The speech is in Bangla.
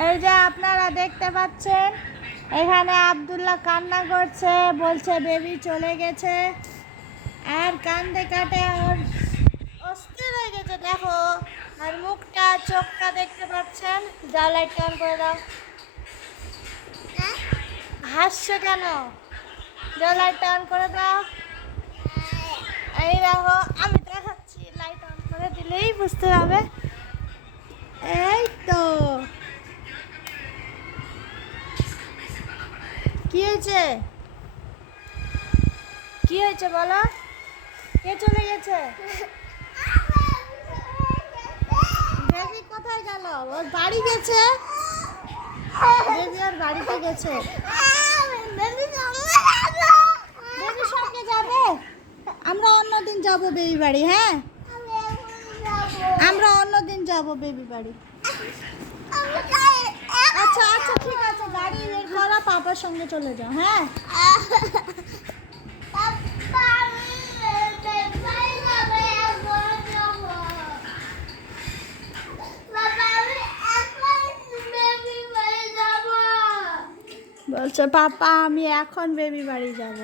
এই যে আপনারা দেখতে পাচ্ছেন এখানে আব্দুল্লাহ কান্না করছে, বলছে বেবি চলে গেছে। আর কান্দে কাটে ওর অস্থির হয়ে গেছে দেখো। আর মুখটা চোখটা দেখতে পাচ্ছেন। যা লাইট অন করে দাও। হাসছো কেন? যা লাইট অন করে দাও। এই দেখো আমি দেখাচ্ছি, লাইট অন করে দিলেই বুঝতে হবে। এই তো কি হয়েছে? কি হয়েছে বলো? কে চলে গেছে? বেবি কোথায় গেল? ওর বাড়ি গেছে। বেবি আর বাড়িতে গেছে। বেবির সঙ্গে যাবে? আমরা অন্যদিন যাবো বেবি বাড়ি। হ্যাঁ, আমরা অন্যদিন যাবো বেবি বাড়ি। আচ্ছা আচ্ছা ঠিক আছে, গাড়ি বের করো, পাপার সঙ্গে চলে যাও। হ্যাঁ, বলছে পাপা আমি এখন বেবি বাড়ি যাব।